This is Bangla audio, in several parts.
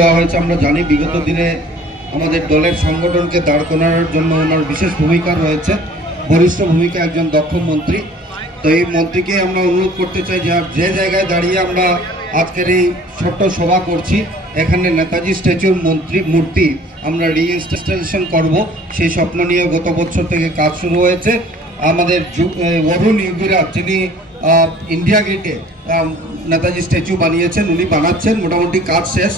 দেওয়া হয়েছে। আমরা জানি বিগত দিনে আমাদের দলের সংগঠনকে দাঁড় করানোর জন্য ওনার বিশেষ ভূমিকা রয়েছে, বরিষ্ঠ ভূমিকা, একজন দক্ষ মন্ত্রী। তো এই মন্ত্রীকে আমরা অনুরোধ করতে চাই যে জায়গায় দাঁড়িয়ে আমরা আজকের এই ছোট্ট সভা করছি, এখানে নেতাজি স্ট্যাচুর মূর্তি আমরা রিইনস্টলেশন করব, সেই স্বপ্ন নিয়ে গত বছর থেকে কাজ শুরু হয়েছে। আমাদের অরুণ ইউবিরাজ, যিনি ইন্ডিয়া গেটে নেতাজি স্ট্যাচু বানিয়েছেন, উনি বানাচ্ছেন, মোটামুটি কাজ শেষ।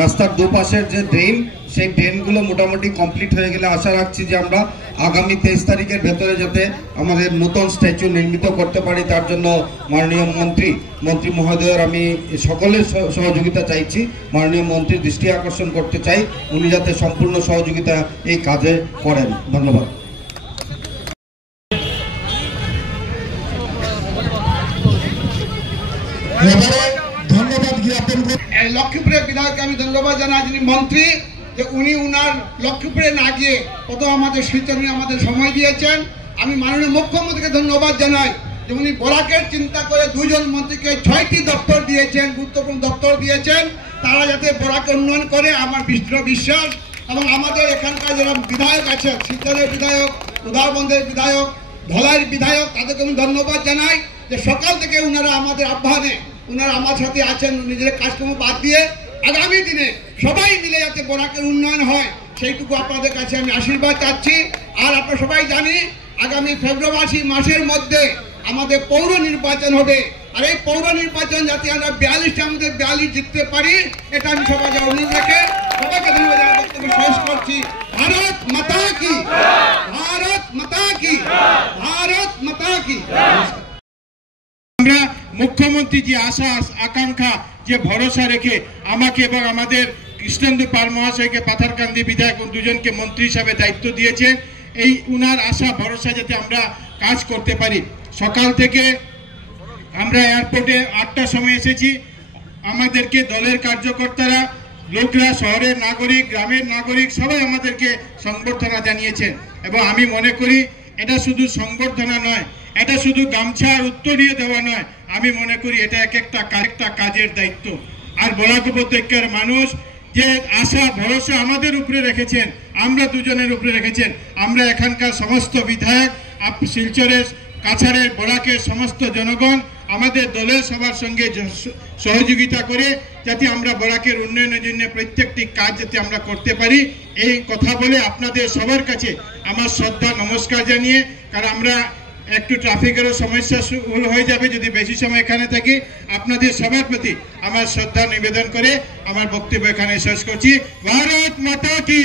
রাস্তার দুপাশের যে ড্রেন, সেই ড্রেনগুলো মোটামুটি কমপ্লিট হয়ে গেলে আশা রাখছি যে আমরা আগামী 23 তারিখের ভেতরে যাতে আমাদের নতুন স্ট্যাচু নির্মিত করতে পারি, তার জন্য মাননীয় মন্ত্রী মহোদয়ের আমি সকলের সহযোগিতা চাইছি। মাননীয় মন্ত্রীর দৃষ্টি আকর্ষণ করতে চাই, উনি যাতে সম্পূর্ণ সহযোগিতা এই কাজে করেন। ধন্যবাদ। লক্ষ্মীপুরের বিধায়ককে আমি ধন্যবাদ জানাই, যিনি মন্ত্রী, যে উনি উনার লক্ষ্মীপুরে না গিয়ে কত আমাদের শিলচরে আমাদের সময় দিয়েছেন। আমি মাননীয় মুখ্যমন্ত্রীকে ধন্যবাদ জানাই যে উনি বরাকের চিন্তা করে 2 জন মন্ত্রীকে 6টি দপ্তর দিয়েছেন, গুরুত্বপূর্ণ দপ্তর দিয়েছেন, তারা যাতে বরাক উন্নয়ন করে আমার বিশ্বাস। এবং আমাদের এখানকার যারা বিধায়ক আছেন, শিলচরের বিধায়ক, উদারবন্দের বিধায়ক, ধলাইয়ের বিধায়ক, তাদেরকে আমি ধন্যবাদ জানাই যে সকাল থেকে উনারা আমাদের আহ্বানে উনারা আমার সাথে আছেন, নিজের কাজকর্ম বাদ দিয়ে আগামী দিনে সবাই মিলে যাতে বরাকের উন্নয়ন হয় সেইটুকু আপনাদের কাছে আমি আশীর্বাদ চাচ্ছি। আর আপনারা সবাই জানি আগামী ফেব্রুয়ারি মাসের মধ্যে আমাদের পৌর নির্বাচন হবে, আর এই পৌর নির্বাচন যাতে আমরা 42টার মধ্যে 42 জিততে পারি, এটা আমি সবাইকে অনুরোধ রেখে সবাইকে ধন্যবাদ জানাই বক্তব্য শেষ করছি। ভারত মাতা কি, ভারত মাতা কি, ভারত মাতা কি। আমরা মুখ্যমন্ত্রী যে আশা আকাঙ্ক্ষা, যে ভরসা রেখে আমাকে এবং আমাদের কৃষ্ণেন্দু পাল মহাশয়কে, পাথারকান্দি বিধায়ক, 2 জনকে মন্ত্রী হিসাবে দায়িত্ব দিয়েছেন, এই উনার আশা ভরসা যাতে আমরা কাজ করতে পারি। সকাল থেকে আমরা এয়ারপোর্টে 8টার সময় এসেছি, আমাদেরকে দলের কার্যকর্তারা, লোকরা, শহরের নাগরিক, গ্রামের নাগরিক সবাই আমাদেরকে সংবর্ধনা জানিয়েছেন। এবং আমি মনে করি এটা শুধু সংবর্ধনা নয়, এটা শুধু গামছা আর উত্তরীয় দেওয়া নয়, আমি মনে করি এটা একটা কাজের দায়িত্ব। আর বরাক উপত্যকার মানুষ যে আশা ভরসা আমাদের উপরে রেখেছেন, আমরা 2 জনের উপরে রেখেছেন, আমরা এখানকার সমস্ত বিধায়ক, শিলচরের, কাছাড়ের, বরাকের সমস্ত জনগণ আমাদের দলের সবার সঙ্গে সহযোগিতা করে যাতে আমরা বরাকের উন্নয়নের জন্য প্রত্যেকটি কাজ যাতে আমরা করতে পারি, এই কথা বলে আপনাদের সবার কাছে আমার শ্রদ্ধা নমস্কার জানিয়ে, কারণ আমরা একটু ট্রাফিকেরও সমস্যা হয়ে যাবে যদি বেশি সময় এখানে থাকি, আপনাদের সবার প্রতি আমার শ্রদ্ধা নিবেদন করে আমার বক্তব্য এখানে শেষ করছি। ভারত মাতা কি।